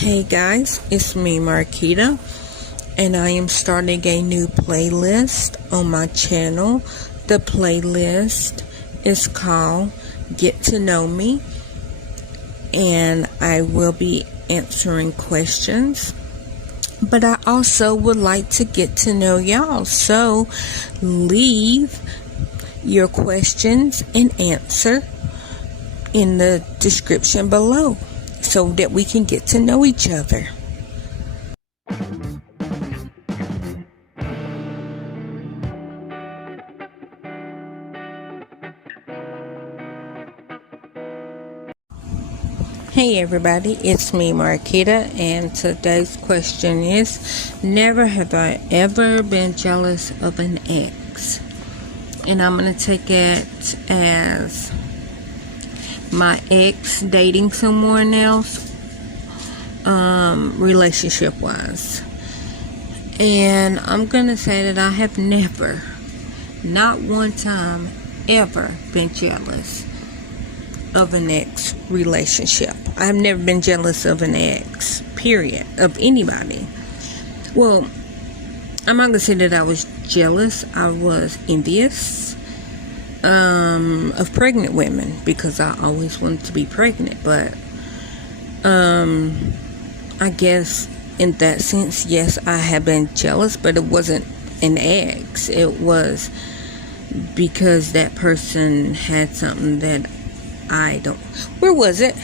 Hey guys, it's me Marquita, and I am starting a new playlist on my channel. The playlist is called Get to Know Me, and I will be answering questions, but I also would like to get to know y'all, so leave your questions and answer in the description below so that we can get to know each other. Hey everybody, it's me Marquita, and today's question is, never have I ever been jealous of an ex. And I'm going to take it as my ex dating someone else, relationship wise. And I'm going to say that I have never, not one time, ever been jealous of an ex relationship. I've never been jealous of an ex, period, of anybody. Well, I'm not gonna say that I was jealous. I was envious of pregnant women because I always wanted to be pregnant. But I guess in that sense, yes, I have been jealous, but it wasn't an ex. It was because that person had something that I don't. Where was it?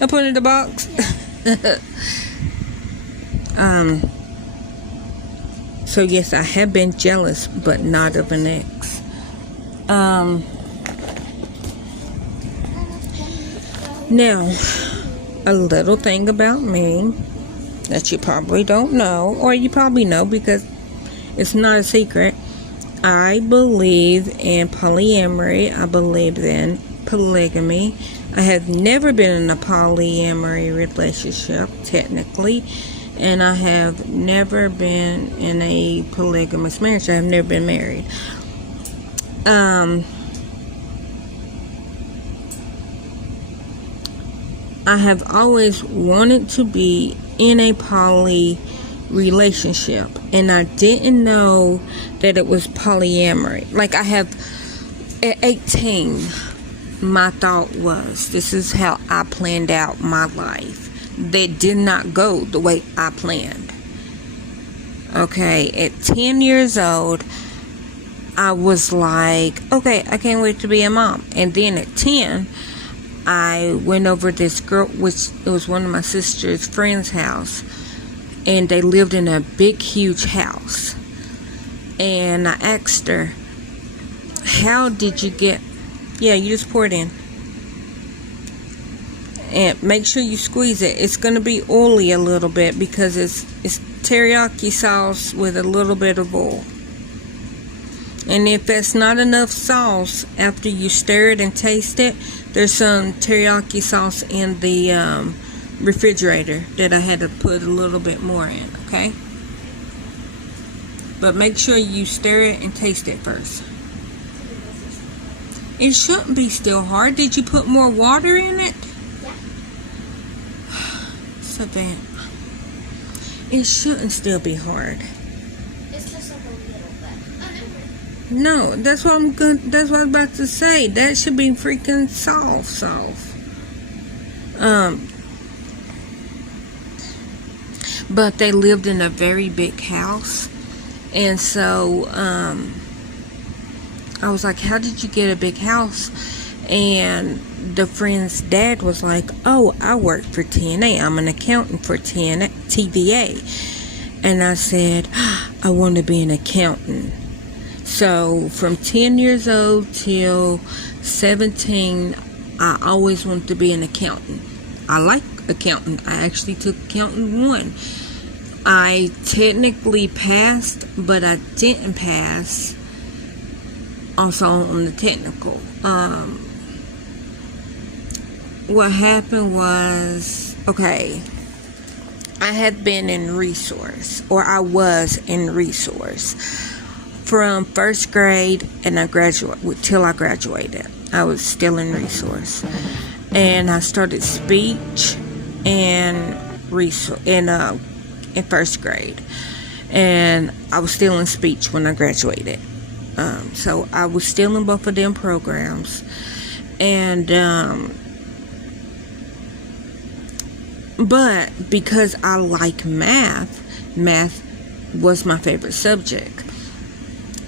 I put it in the box. So yes, I have been jealous, but not of an ex. Now, a little thing about me that you probably don't know, or you probably know because it's not a secret. I believe in polyamory. I believe in polygamy. I have never been in a polyamory relationship, technically, and I have never been in a polygamous marriage. I have never been married. I have always wanted to be in a poly relationship, and I didn't know that it was polyamory. Like, I have, at 18, my thought was, this is how I planned out my life. That did not go the way I planned. Okay, at 10 years old, I was like, okay, I can't wait to be a mom. And then at 10, I went over this girl, which it was one of my sister's friend's house, and they lived in a big, huge house. And I asked her, how did you get... Yeah, you just pour it in. And make sure you squeeze it. It's going to be oily a little bit because it's teriyaki sauce with a little bit of oil. And if that's not enough sauce, after you stir it and taste it, there's some teriyaki sauce in the refrigerator that I had to put a little bit more in, okay? But make sure you stir it and taste it first. It shouldn't be still hard. Did you put more water in it? Yeah. So bad. It shouldn't still be hard. It's just like a little bit. Oh, No, that's what I'm good. That's what I was about to say. That should be freaking soft. But they lived in a very big house, and so I was like, how did you get a big house? And the friend's dad was like, oh, I work for TNA. I'm an accountant for TVA. And I said, I want to be an accountant. So from 10 years old till 17, I always wanted to be an accountant. I like accounting. I actually took accounting 1. I technically passed, but I didn't pass also on the technical. What happened was, okay, I had been in resource, or I was in resource from first grade, and I graduated till I graduated. I was still in resource, and I started speech and in first grade, and I was still in speech when I graduated. So I was still in both of them programs, and but because I like math was my favorite subject.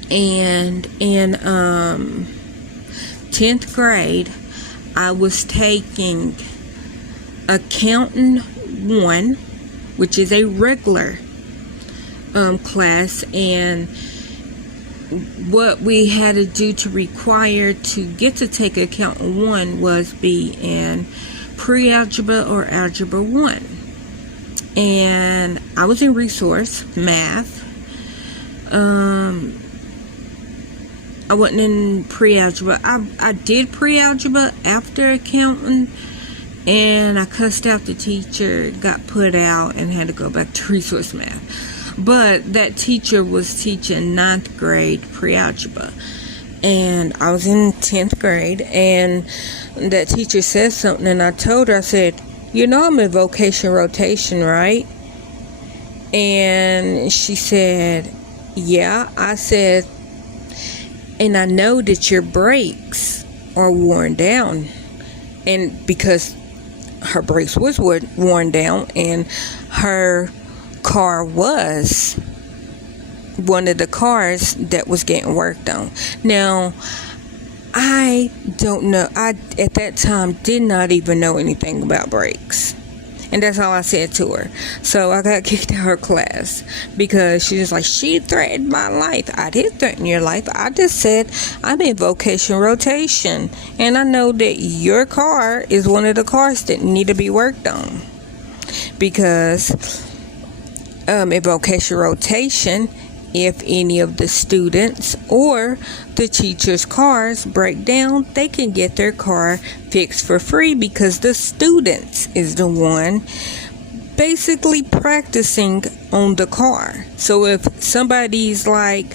And in 10th grade, I was taking Accounting 1, which is a regular class, and what we had to do to require to get to take Accounting 1 was be in pre-algebra or algebra 1. And I was in resource math. I wasn't in pre-algebra. I did pre-algebra after accounting, and I cussed out the teacher, got put out, and had to go back to resource math. But that teacher was teaching 9th grade pre-algebra, and I was in 10th grade, and that teacher said something, and I told her, I said, you know I'm in vocation rotation, right? And she said, yeah. I said, and I know that your brakes are worn down. And because her brakes was worn down, and her car was one of the cars that was getting worked on. Now, I don't know. I, at that time, did not even know anything about brakes. And that's all I said to her. So I got kicked out of her class because she was like, she threatened my life. I didn't threaten your life. I just said I'm in vocation rotation, and I know that your car is one of the cars that need to be worked on. Because in vocation rotation, if any of the students or the teachers' cars break down, they can get their car fixed for free because the students is the one basically practicing on the car. So if somebody's like,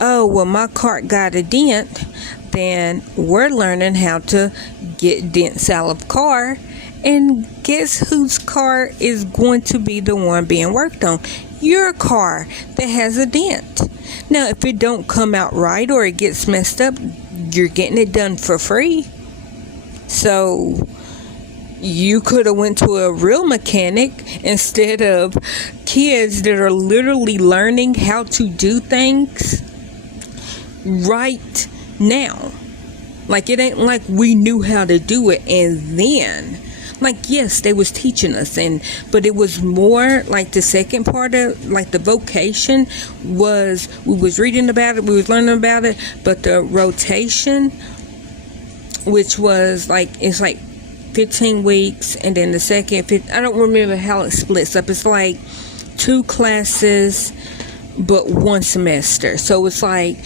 oh, well, my car got a dent, then we're learning how to get dents out of car. And guess whose car is going to be the one being worked on? Your car that has a dent. Now, if it don't come out right or it gets messed up, you're getting it done for free. So you could have went to a real mechanic instead of kids that are literally learning how to do things right now. Like, it ain't like we knew how to do it and then, like, yes, they was teaching us, but it was more like the second part of, like, the vocation was, we was reading about it, we was learning about it, but the rotation, which was like, it's like 15 weeks, and then the second, I don't remember how it splits up. It's like 2 classes, but 1 semester. So it's like,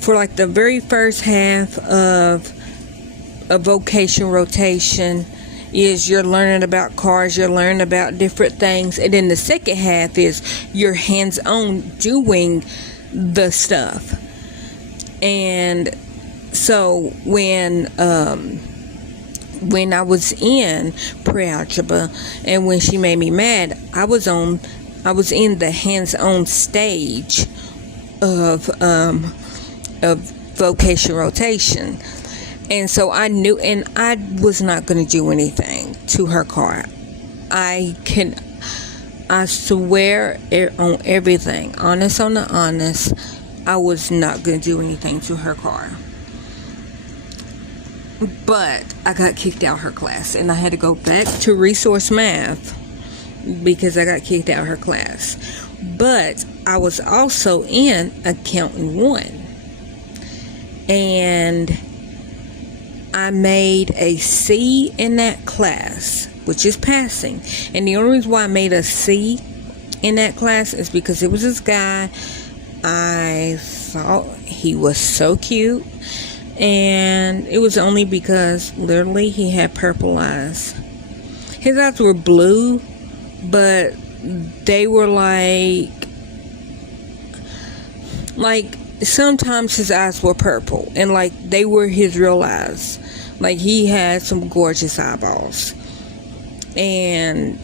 for like the very first half of a vocation rotation, is you're learning about cars, you're learning about different things, and then the second half is you're hands-on doing the stuff. And so when I was in pre-algebra, and when she made me mad, I was in the hands-on stage of vocation rotation. And so I knew, and I was not going to do anything to her car. I swear on everything, honest on the honest, I was not going to do anything to her car. But I got kicked out of her class, and I had to go back to resource math because I got kicked out of her class. But I was also in accounting 1. And I made a C in that class, which is passing. And the only reason why I made a C in that class is because it was this guy. I thought he was so cute. And it was only because literally he had purple eyes. His eyes were blue, but they were like sometimes his eyes were purple, and like they were his real eyes. Like, he had some gorgeous eyeballs, and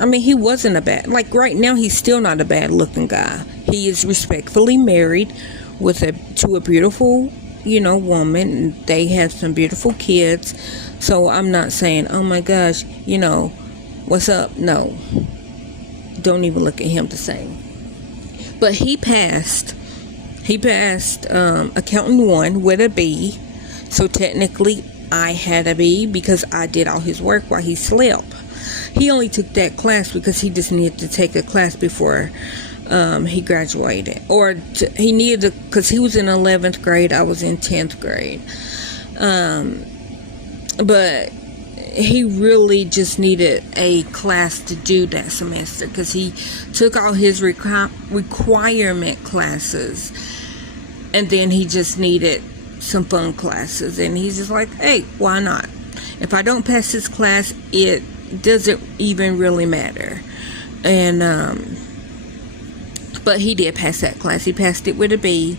I mean, he wasn't a bad, like right now, he's still not a bad looking guy. He is respectfully married to a beautiful, woman. They have some beautiful kids. So I'm not saying, oh my gosh, what's up? No. Don't even look at him the same. But he passed accountant 1 with a B. So technically I had a B because I did all his work while he slept. He only took that class because he just needed to take a class before he graduated. Or he needed to, because he was in 11th grade, I was in 10th grade. But he really just needed a class to do that semester because he took all his requirement classes, and then he just needed some fun classes, and he's just like, hey, why not? If I don't pass this class, it doesn't even really matter. And but he did pass that class. He passed it with a B,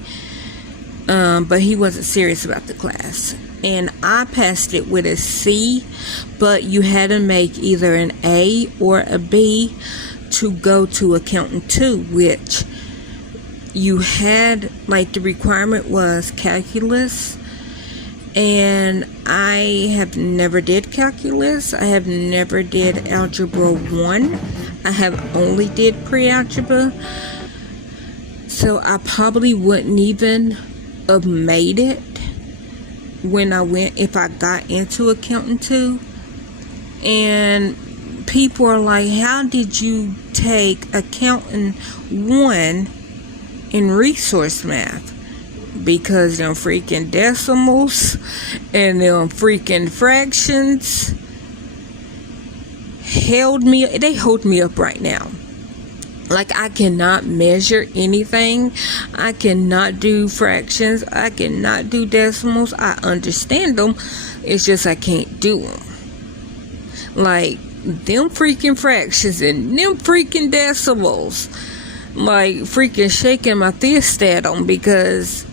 but he wasn't serious about the class. And I passed it with a C, but you had to make either an A or a B to go to accountant 2, which you had, like, the requirement was calculus, and I have never did calculus. I have never did algebra 1. I have only did pre-algebra, so I probably wouldn't even have made it if I got into accountant 2. And people are like, how did you take accountant 1 in resource math? Because them freaking decimals and them freaking fractions they hold me up right now. Like, I cannot measure anything. I cannot do fractions. I cannot do decimals. I understand them. It's just I can't do them. Like, them freaking fractions and them freaking decimals. Like, freaking shaking my fist at them, because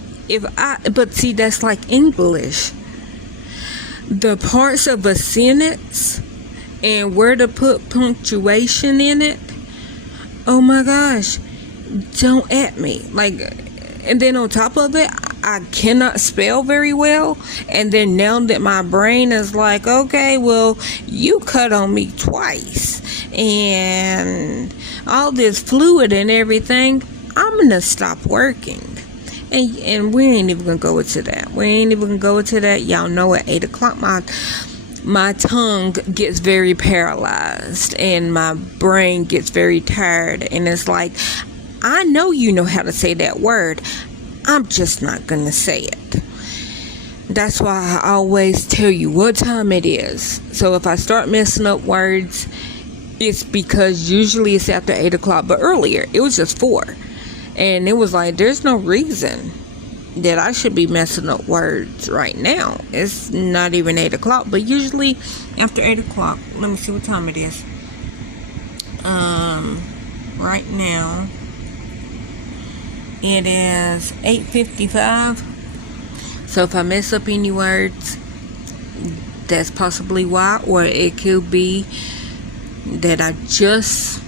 but see, that's like English. The parts of a sentence and where to put punctuation in it, oh my gosh, don't at me. Like, and then on top of it, I cannot spell very well. And then now that my brain is like, okay, well, you cut on me twice and all this fluid and everything, I'm gonna stop working. And we ain't even gonna go into that. Y'all know at 8 o'clock my tongue gets very paralyzed and my brain gets very tired, and it's like, I know you know how to say that word, I'm just not gonna say it. That's why I always tell you what time it is. So if I start messing up words, it's because usually it's after 8 o'clock, but earlier it was just 4, and it was like, there's no reason that I should be messing up words right now. It's not even 8 o'clock, but usually after 8 o'clock, let me see what time it is. Right now it is 8:55. So if I mess up any words, that's possibly why, or it could be that I just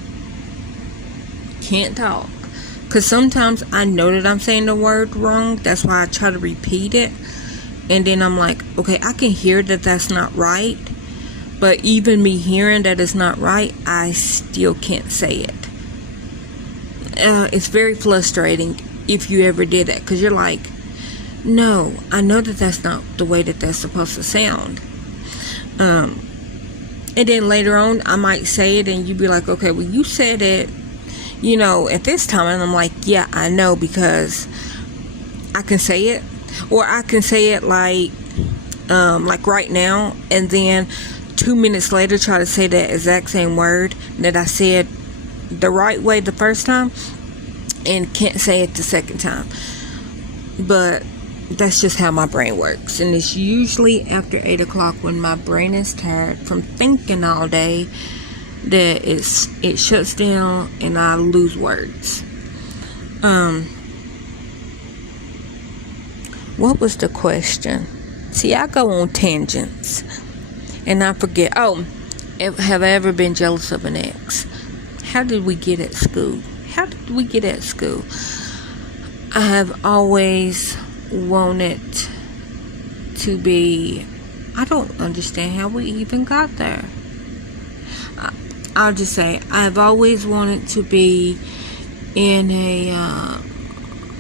can't talk. Because sometimes I know that I'm saying the word wrong. That's why I try to repeat it. And then I'm like, okay, I can hear that that's not right. But even me hearing that it's not right, I still can't say it. It's very frustrating if you ever did that. Because you're like, no, I know that that's not the way that that's supposed to sound. And then later on, I might say it and you'd be like, okay, well, you said it, at this time. And I'm like, yeah, I know, because I can say it. Or I can say it like right now, and then 2 minutes later try to say that exact same word that I said the right way the first time, and can't say it the second time. But that's just how my brain works. And it's usually after 8 o'clock, when my brain is tired from thinking all day, that it shuts down and I lose words. What was the question? See, I go on tangents and I forget. Oh, have I ever been jealous of an ex? How did we get at school? How did we get at school? I have always wanted to be, I don't understand how we even got there. I'll just say, I've always wanted to be in a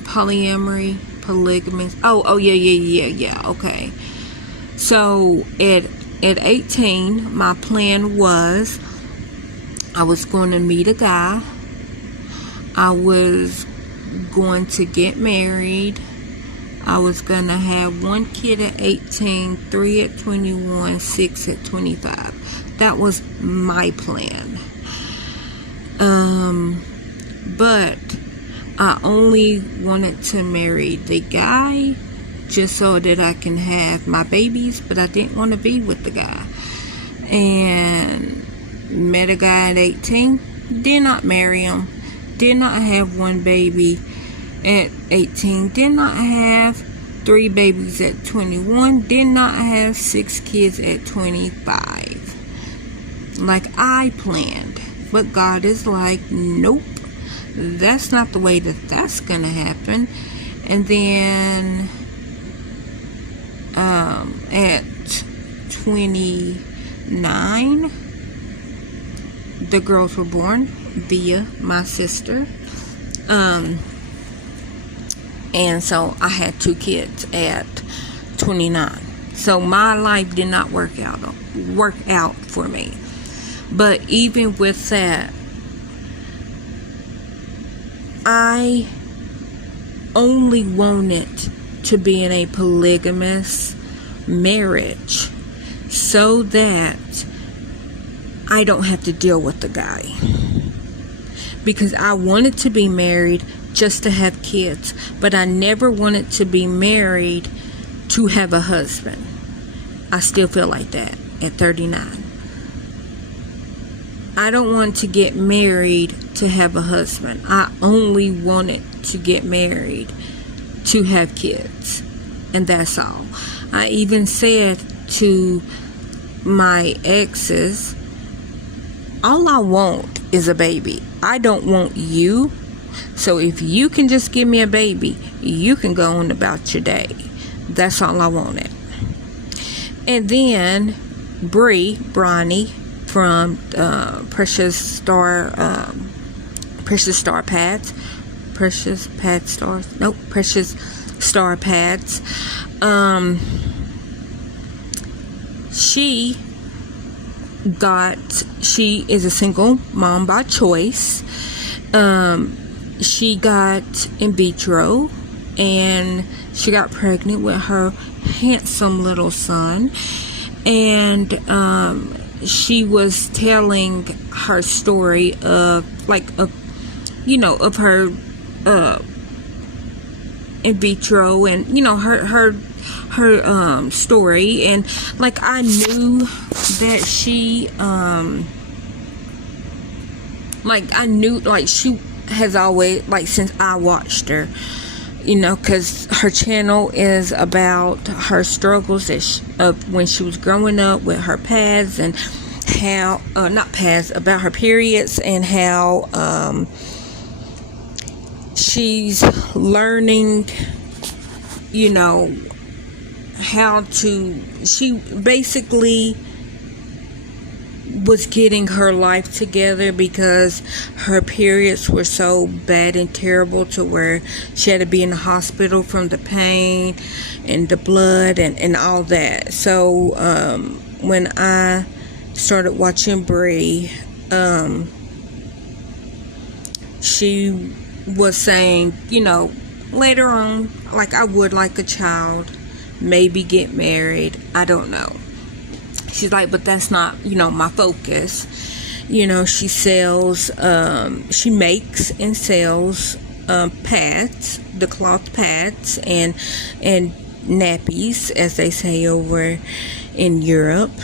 polygamous. Yeah. Okay. So at 18, my plan was I was going to meet a guy. I was going to get married. I was going to have 1 kid at 18, 3 at 21, 6 at 25. That was my plan. But I only wanted to marry the guy just so that I can have my babies, but I didn't want to be with the guy. And met a guy at 18, did not marry him, did not have 1 baby at 18, did not have 3 babies at 21, did not have 6 kids at 25, like I planned. But God is like, nope, that's not the way that's gonna happen. And then at 29, the girls were born via my sister. And so I had 2 kids at 29. So my life did not work out for me. But even with that, I only wanted to be in a polygamous marriage so that I don't have to deal with the guy. Because I wanted to be married just to have kids, but I never wanted to be married to have a husband. I still feel like that at 39. I don't want to get married to have a husband. I only wanted to get married to have kids. And that's all. I even said to my exes, all I want is a baby. I don't want you. So if you can just give me a baby, you can go on about your day. That's all I wanted. And then Bronny from Precious Star Pads. She is a single mom by choice. She got in vitro and she got pregnant with her handsome little son. And she was telling her story of her in vitro, and her story, and like I knew that she she has always, since I watched her, because her channel is about her struggles of when she was growing up with her pads, and how about her periods, and how she's learning she basically was getting her life together because her periods were so bad and terrible to where she had to be in the hospital from the pain and the blood and all that. So when I started watching Bree, she was saying, later on, I would like a child, maybe get married, I don't know. She's like, but that's not, my focus. She sells, she makes and sells pads, the cloth pads, and nappies, as they say over in Europe,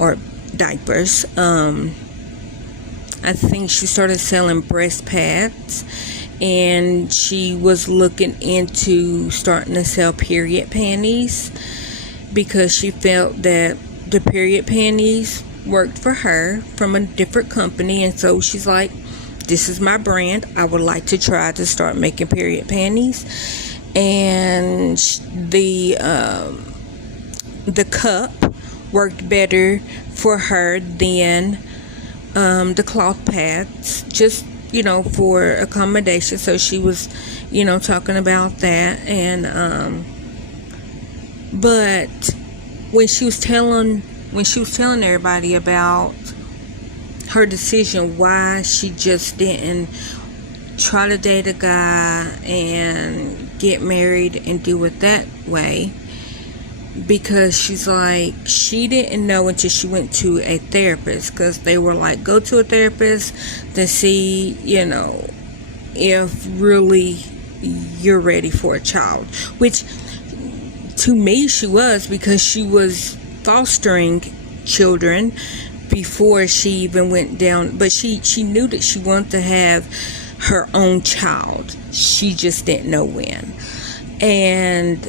or diapers. I think she started selling breast pads, and she was looking into starting to sell period panties because she felt that the period panties worked for her from a different company, and so she's like, this is my brand. I would like to try to start making period panties. And the cup worked better for her than the cloth pads, just for accommodation. So she was talking about that. And but when she was telling everybody about her decision, why she just didn't try to date a guy and get married and do it that way, because she's like, she didn't know until she went to a therapist, because they were like, go to a therapist to see if really you're ready for a child, which to me she was, because she was fostering children before she even went down, but she knew that she wanted to have her own child. She just didn't know when. And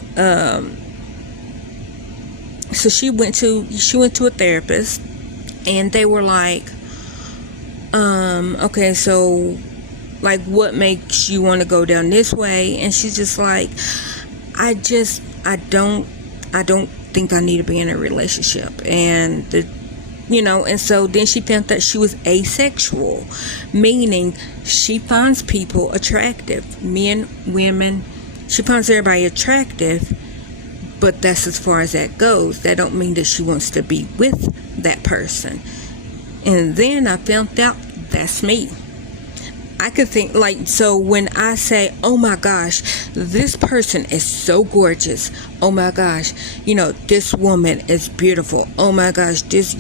so she went to a therapist, and they were like, okay, so like, what makes you want to go down this way? And she's just like, I don't think I need to be in a relationship. And and so then she found that she was asexual, meaning she finds people attractive, men, women. She finds everybody attractive, but that's as far as that goes. That don't mean that she wants to be with that person. And then I found out that's me. I could think, like, so when I say, oh my gosh, this person is so gorgeous. Oh my gosh, this woman is beautiful. Oh my gosh, this,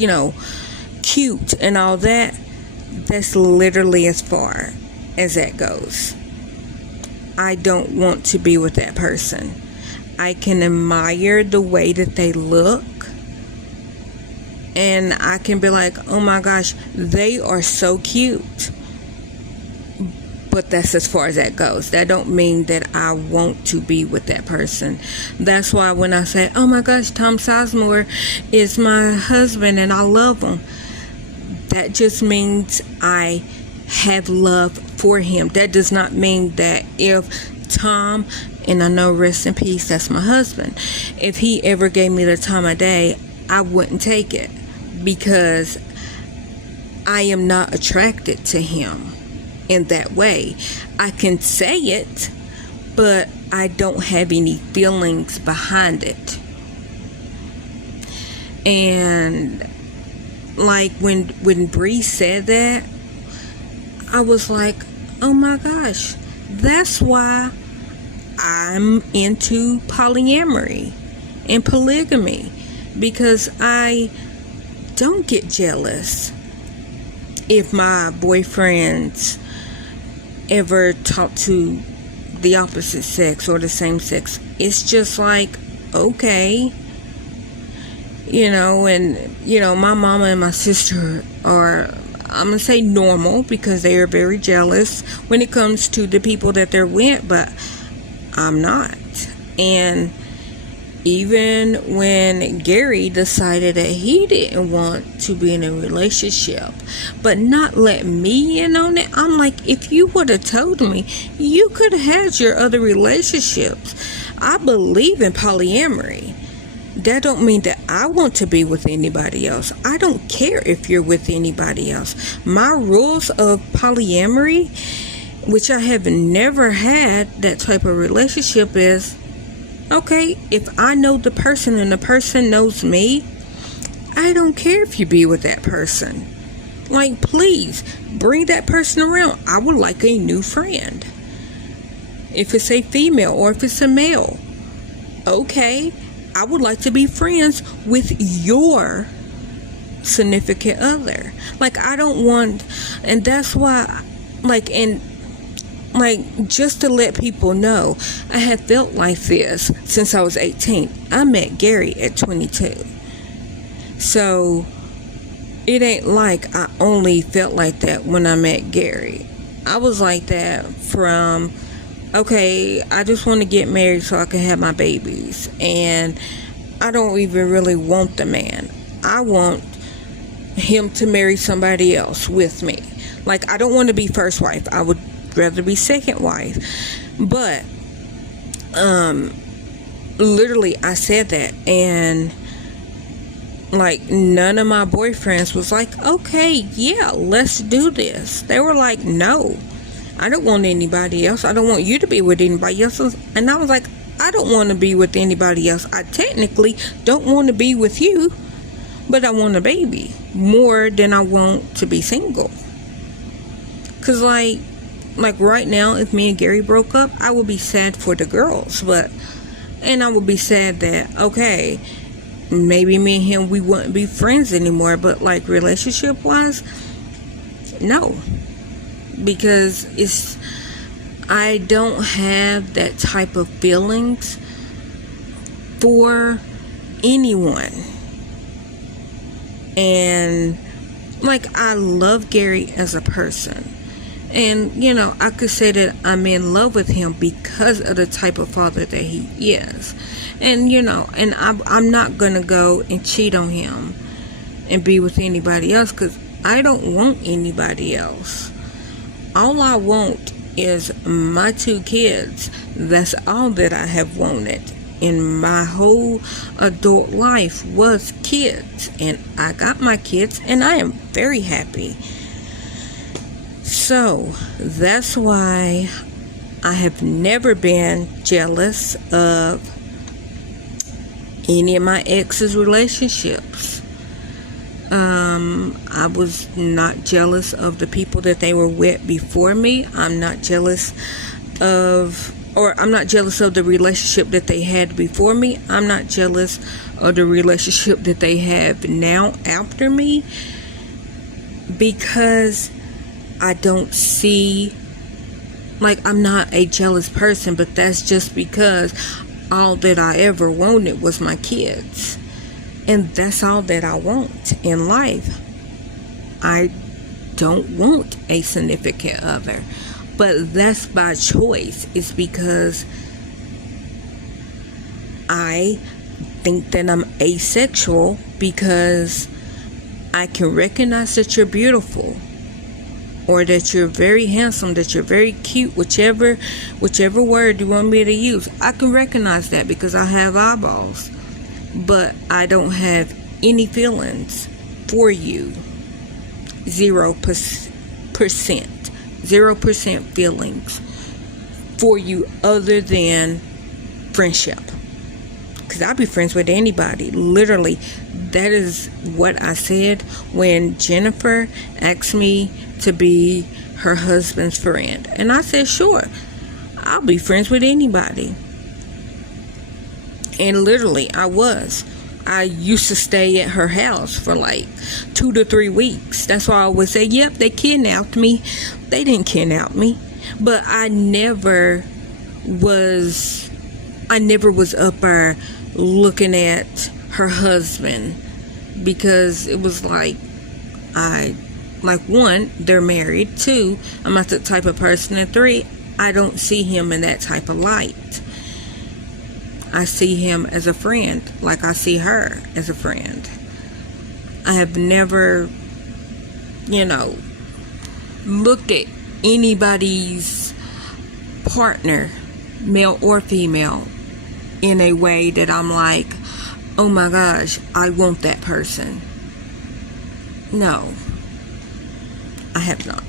cute and all that. That's literally as far as that goes. I don't want to be with that person. I can admire the way that they look, and I can be like, oh my gosh, they are so cute. But that's as far as that goes. That don't mean that I want to be with that person. That's why when I say, oh my gosh, Tom Sizemore is my husband and I love him, that just means I have love for him. That does not mean that if Tom, and I know, rest in peace, that's my husband, if he ever gave me the time of day, I wouldn't take it, because I am not attracted to him in that way. I can say it, but I don't have any feelings behind it. And like when Bree said that, I was like, oh my gosh, that's why I'm into polyamory and polygamy, because I don't get jealous if my boyfriends ever talk to the opposite sex or the same sex. It's just like, okay, and my mama and my sister are, I'm gonna say, normal, because they are very jealous when it comes to the people that they're with, but I'm not. And even when Gary decided that he didn't want to be in a relationship, but not let me in on it, I'm like, if you would have told me, you could have had your other relationships. I believe in polyamory. That don't mean that I want to be with anybody else. I don't care if you're with anybody else. My rules of polyamory, which I have never had that type of relationship, is, okay, if I know the person and the person knows me, I don't care if you be with that person. Like, please, bring that person around. I would like a new friend. If it's a female or if it's a male, okay, I would like to be friends with your significant other. Like, I don't want, and that's why, just to let people know, I have felt like this since I was 18. I met Gary at 22. So it ain't like I only felt like that when I met Gary. I was like that from, okay, I just want to get married so I can have my babies. And I don't even really want the man. I want him to marry somebody else with me. Like, I don't want to be first wife. I would rather be second wife. But literally I said that, and like none of my boyfriends was like, okay, yeah, let's do this. They were like, no, I don't want anybody else. I don't want you to be with anybody else. And I was like, I don't want to be with anybody else. I technically don't want to be with you, but I want a baby more than I want to be single. Cause like right now, if me and Gary broke up, I would be sad for the girls, and I would be sad that, okay, maybe me and him, we wouldn't be friends anymore, but like relationship wise, no, because I don't have that type of feelings for anyone. And like, I love Gary as a person, and I could say that I'm in love with him because of the type of father that he is. And and I'm not gonna go and cheat on him and be with anybody else, because I don't want anybody else. All I want is my 2 kids. That's all that I have wanted in my whole adult life, was kids. And I got my kids, and I am very happy. So that's why I have never been jealous of any of my ex's relationships. I was not jealous of the people that they were with before me. I'm not jealous of the relationship that they had before me. I'm not jealous of the relationship that they have now after me, because I don't see, like, I'm not a jealous person, but that's just because all that I ever wanted was my kids. And that's all that I want in life. I don't want a significant other. But that's by choice. It's because I think that I'm asexual, because I can recognize that you're beautiful, or that you're very handsome, that you're very cute, whichever word you want me to use. I can recognize that because I have eyeballs. But I don't have any feelings for you. 0%. 0% feelings for you other than friendship. Because I'll be friends with anybody. Literally, that is what I said when Jennifer asked me to be her husband's friend. And I said, sure, I'll be friends with anybody. And literally, I was. I used to stay at her house for like 2 to 3 weeks. That's why I would say, yep, they kidnapped me. They didn't kidnap me. But I never was up there looking at her husband, because it was like, one, they're married. 2, I'm not the type of person. And 3, I don't see him in that type of light. I see him as a friend, like I see her as a friend. I have never, looked at anybody's partner, male or female, in a way that I'm like, oh my gosh, I want that person. No, I have not.